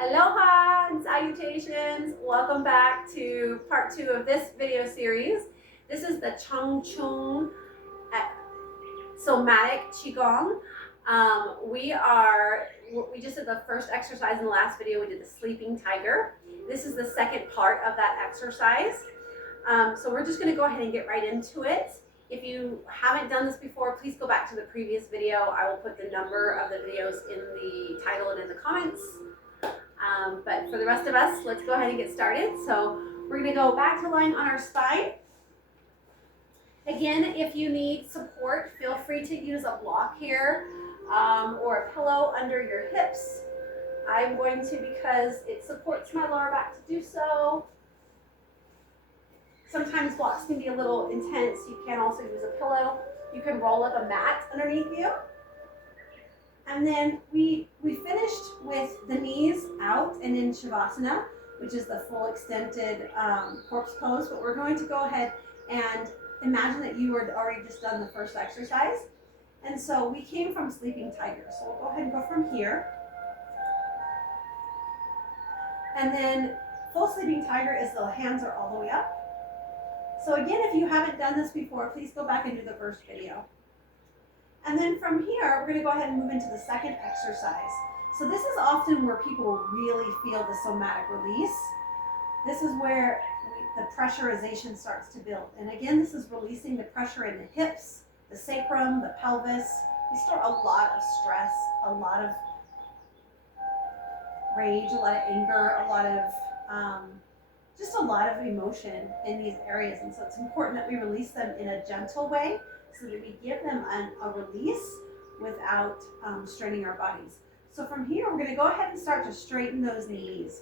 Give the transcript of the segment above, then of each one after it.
Aloha and salutations. Welcome back to part 2 of this video series. This is the Chung Chung Somatic Qigong. We just did the first exercise in the last video. We did the sleeping tiger. This is the second part of that exercise. So we're just going to go ahead and get right into it. If you haven't done this before, please go back to the previous video. I will put the number of the videos in the title and in the comments. But for the rest of us, let's go ahead and get started. So we're going to go back to lying on our spine. Again, if you need support, feel free to use a block here or a pillow under your hips. I'm going to, because it supports my lower back, to do so. Sometimes blocks can be a little intense. You can also use a pillow. You can roll up a mat underneath you. And then we finished with the knees out and in Shavasana, which is the full extended corpse pose. But we're going to go ahead and imagine that you were already just done the first exercise. And so we came from sleeping tiger. So we'll go ahead and go from here. And then full sleeping tiger is the hands are all the way up. So again, if you haven't done this before, please go back and do the first video. And then from here, we're going to go ahead and move into the second exercise. So this is often where people really feel the somatic release. This is where the pressurization starts to build. And again, this is releasing the pressure in the hips, the sacrum, the pelvis. We store a lot of stress, a lot of rage, a lot of anger, a lot of just a lot of emotion in these areas. And so it's important that we release them in a gentle way so that we give them a release without straining our bodies. So from here, we're going to go ahead and start to straighten those knees.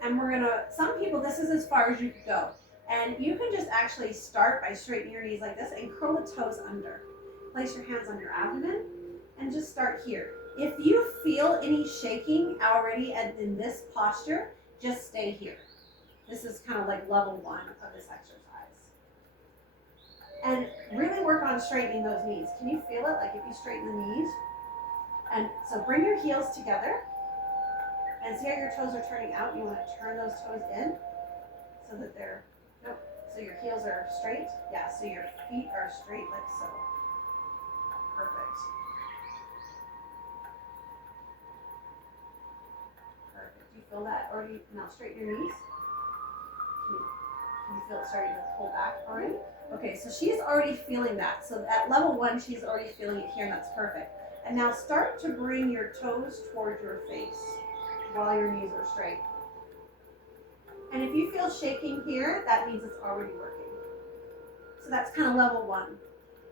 And we're going to, some people, this is as far as you could go. And you can just actually start by straightening your knees like this and curl the toes under. Place your hands on your abdomen and just start here. If you feel any shaking already in this posture, just stay here. This is kind of like level 1 of this exercise. And really work on straightening those knees. Can you feel it? Like if you straighten the knees. And so bring your heels together. And see how your toes are turning out? You want to turn those toes in so that they're, nope. So your heels are straight. Yeah, so your feet are straight like so. Perfect. Perfect. Do you feel that already? Now straighten your knees. Can you feel it starting to pull back already? Okay, so she's already feeling that. So at level 1, she's already feeling it here, and that's perfect. And now start to bring your toes toward your face while your knees are straight. And if you feel shaking here, that means it's already working. So that's kind of level 1.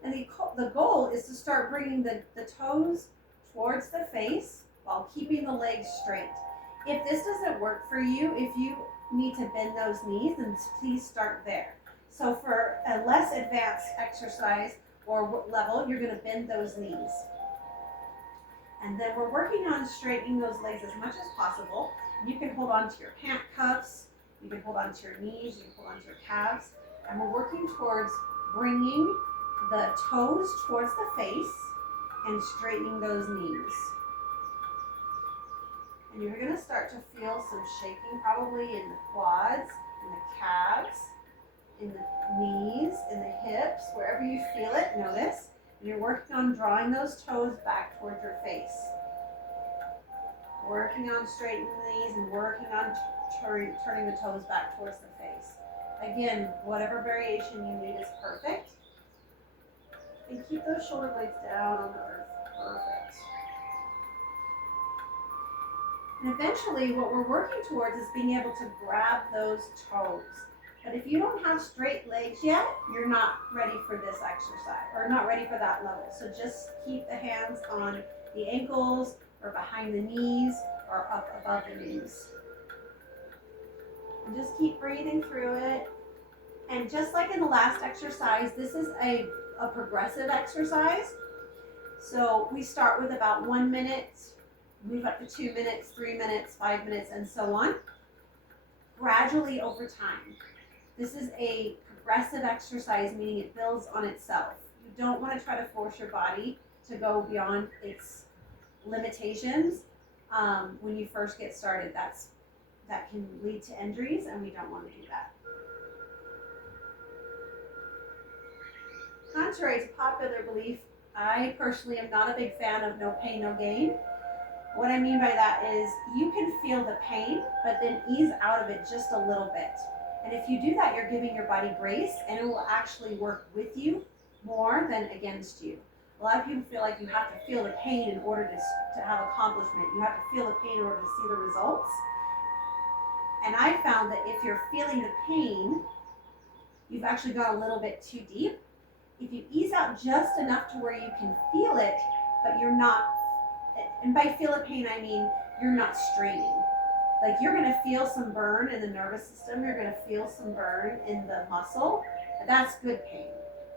And the goal is to start bringing the toes towards the face while keeping the legs straight. If this doesn't work for you, if you need to bend those knees, then please start there. So for a less advanced exercise or level, you're going to bend those knees. And then we're working on straightening those legs as much as possible. You can hold on to your pant cuffs, you can hold on to your knees, you can hold on to your calves. And we're working towards bringing the toes towards the face and straightening those knees. And you're going to start to feel some shaking probably in the quads, in the calves, in the knees, in the hips, wherever you feel it, notice. And you're working on drawing those toes back towards your face. Working on straightening the knees and working on turning the toes back towards the face. Again, whatever variation you need is perfect. And keep those shoulder blades down on the earth. Perfect. And eventually, what we're working towards is being able to grab those toes. But if you don't have straight legs yet, you're not ready for this exercise, or not ready for that level. So just keep the hands on the ankles, or behind the knees, or up above the knees. And just keep breathing through it. And just like in the last exercise, this is a progressive exercise. So we start with about 1 minute, move up to 2 minutes, 3 minutes, 5 minutes, and so on, gradually over time. This is a progressive exercise, meaning it builds on itself. You don't want to try to force your body to go beyond its limitations. when you first get started. That can lead to injuries, and we don't want to do that. Contrary to popular belief, I personally am not a big fan of no pain, no gain. What I mean by that is you can feel the pain, but then ease out of it just a little bit. And if you do that, you're giving your body grace, and it will actually work with you more than against you. A lot of people feel like you have to feel the pain in order to have accomplishment. You have to feel the pain in order to see the results. And I found that if you're feeling the pain, you've actually gone a little bit too deep. If you ease out just enough to where you can feel it, but you're not, and by feel the pain, I mean you're not straining. Like you're gonna feel some burn in the nervous system, you're gonna feel some burn in the muscle. That's good pain.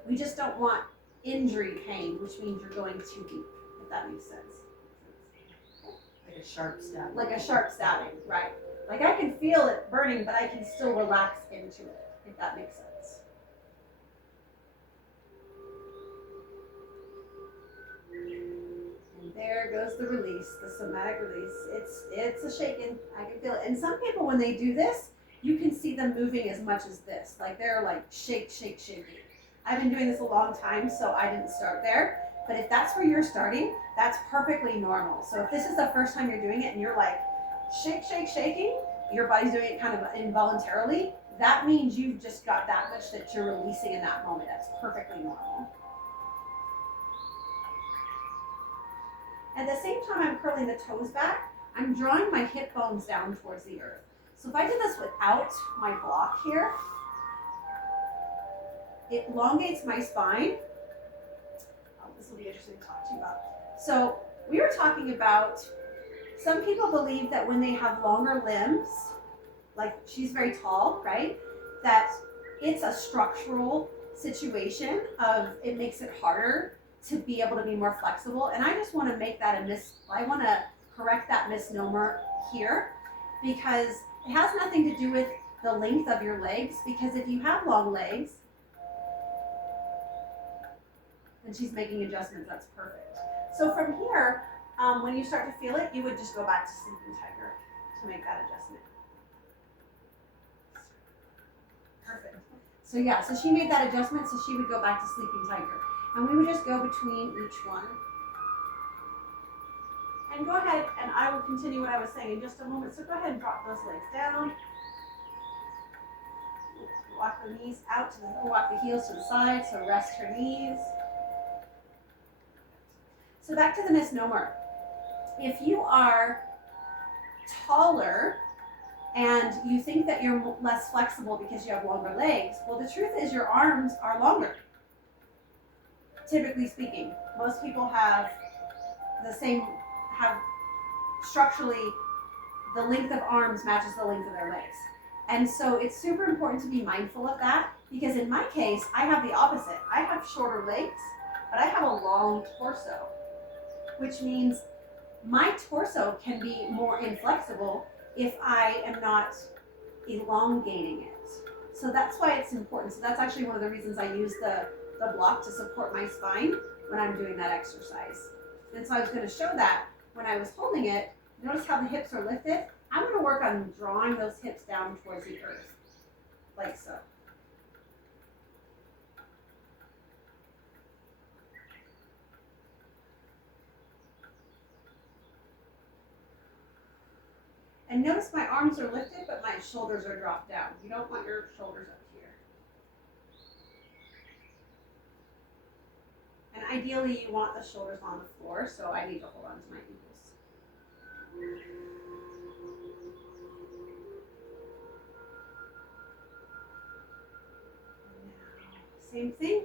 We just don't want injury pain, which means you're going too deep, if that makes sense. Like a sharp stab. Like a sharp stabbing, right. Like I can feel it burning, but I can still relax into it, if that makes sense. And there goes the release, the somatic release. It's a shaking, I can feel it. And some people, when they do this, you can see them moving as much as this. Like they're like shake, shake, shaking. I've been doing this a long time, so I didn't start there. But if that's where you're starting, that's perfectly normal. So if this is the first time you're doing it and you're like, shake, shake, shaking, your body's doing it kind of involuntarily, that means you've just got that much that you're releasing in that moment. That's perfectly normal. At the same time I'm curling the toes back, I'm drawing my hip bones down towards the earth. So if I did this without my block here, it elongates my spine. Oh, this will be interesting to talk to you about. So we were talking about, some people believe that when they have longer limbs, like she's very tall, right? That it's a structural situation of it makes it harder to be able to be more flexible. And I just want to make that I want to correct that misnomer here, because it has nothing to do with the length of your legs, because if you have long legs, and she's making adjustments, that's perfect. So from here, when you start to feel it, you would just go back to sleeping tiger to make that adjustment. Perfect. So yeah, so she made that adjustment, so she would go back to sleeping tiger. And we would just go between each one. And go ahead, and I will continue what I was saying in just a moment. So go ahead and drop those legs down. Walk the knees out to walk the heels to the side, so rest her knees. So back to the misnomer. If you are taller and you think that you're less flexible because you have longer legs, well, the truth is your arms are longer. Typically speaking, most people have structurally, the length of arms matches the length of their legs. And so it's super important to be mindful of that, because in my case, I have the opposite. I have shorter legs, but I have a long torso, which means my torso can be more inflexible if I am not elongating it. So that's why it's important. So that's actually one of the reasons I use the block to support my spine when I'm doing that exercise. And so I was going to show that when I was holding it. Notice how the hips are lifted? I'm going to work on drawing those hips down towards the earth, like so. And notice my arms are lifted, but my shoulders are dropped down. You don't want your shoulders up here. And ideally you want the shoulders on the floor, so I need to hold on to my ankles. Now, same thing.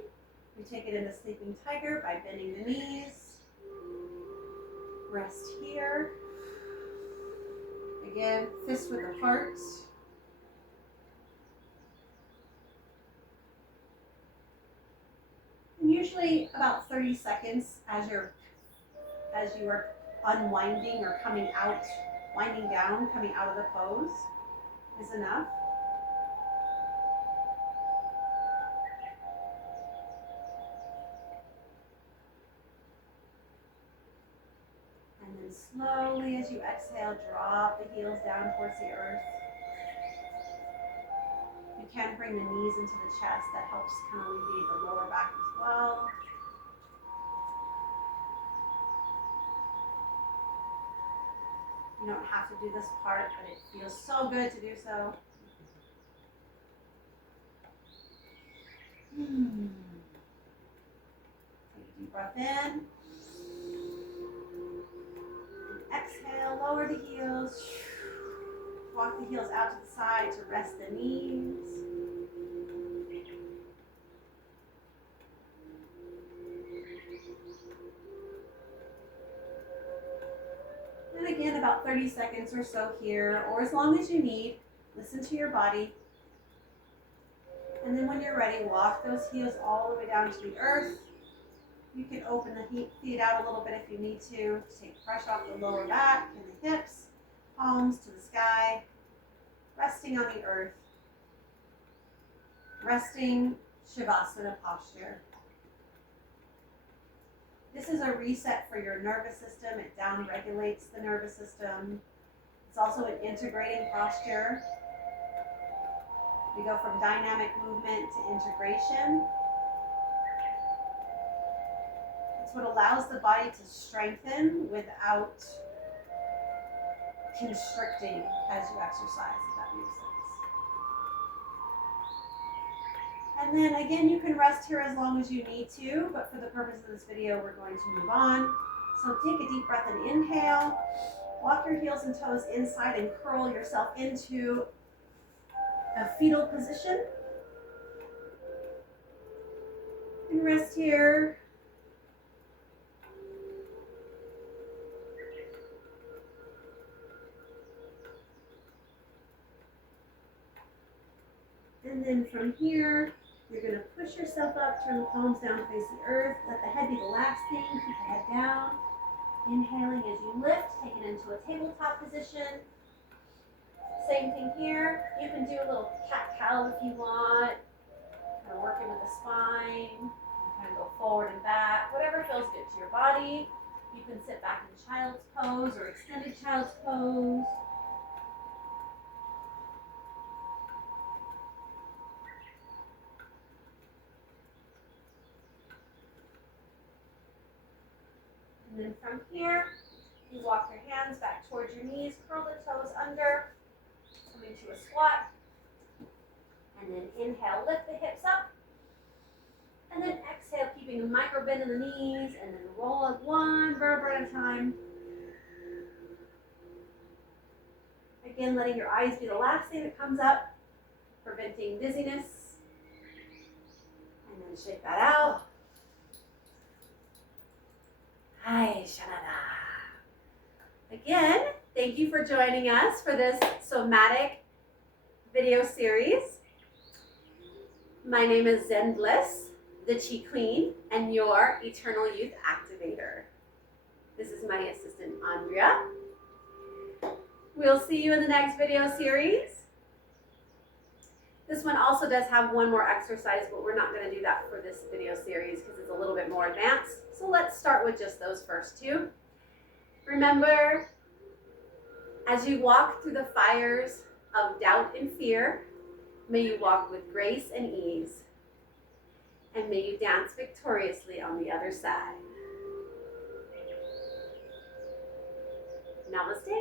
We take it into sleeping tiger by bending the knees. Rest here. Again, fist width apart. And usually about 30 seconds as you are unwinding or coming out, winding down, coming out of the pose is enough. And then Slowly, as you exhale, drop the heels down towards the earth. You can bring the knees into the chest. That helps kind of alleviate the lower back as well. You don't have to do this part, but it feels so good to do so. Take a deep breath in. Exhale, lower the heels. Walk the heels out to the side to rest the knees. And again, about 30 seconds or so here, or as long as you need. Listen to your body. And then when you're ready, walk those heels all the way down to the earth. You can open the feet out a little bit if you need to take pressure off the lower back and the hips, palms to the sky, resting on the earth, resting Shavasana posture. This is a reset for your nervous system. It down-regulates the nervous system. It's also an integrating posture. We go from dynamic movement to integration. It's what allows the body to strengthen without constricting as you exercise, if that makes sense. And then again, you can rest here as long as you need to, but for the purpose of this video, we're going to move on. So take a deep breath and inhale. Walk your heels and toes inside and curl yourself into a fetal position. And rest here. And then from here, you're going to push yourself up, turn the palms down, face the earth. Let the head be the last thing. Keep the head down. Inhaling as you lift, take it into a tabletop position. Same thing here. You can do a little cat-cow if you want. Kind of working with the spine. You kind of go forward and back. Whatever feels good to your body. You can sit back in child's pose or extended child's pose. And then from here, you walk your hands back towards your knees, curl the toes under, come into a squat. And then inhale, lift the hips up. And then exhale, keeping a micro bend in the knees, and then roll up one vertebra at a time. Again, letting your eyes be the last thing that comes up, preventing dizziness. And then shake that out. Hi, Shanada. Again, thank you for joining us for this somatic video series. My name is Zen Bliss, the Chi Queen, and your Eternal Youth Activator. This is my assistant, Andrea. We'll see you in the next video series. This one also does have one more exercise, but we're not going to do that for this video series because it's a little bit more advanced. So let's start with just those first two. Remember, as you walk through the fires of doubt and fear, may you walk with grace and ease, and may you dance victoriously on the other side. Namaste.